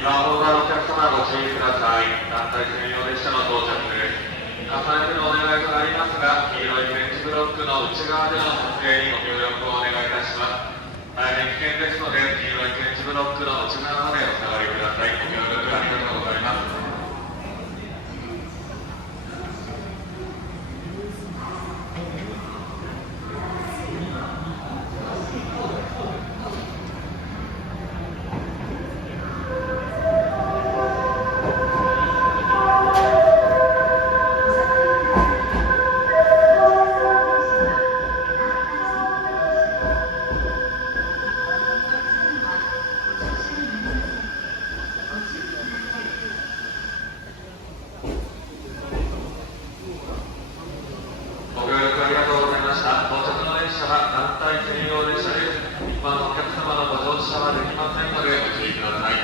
今お乗りのお客様ご注意ください。団体専用列車の到着です。重ねてのお願いとなりますが、黄色いベンチブロックの内側での撮影にご協力をお願いいたします。大変危険ですので、黄色いベンチブロックの内側までお下がりください。ご協力ありがとうございます。ご協力ありがとうございました。到着の列車は団体専用列車です。一般のお客様のご乗車はできませんのでご注意ください。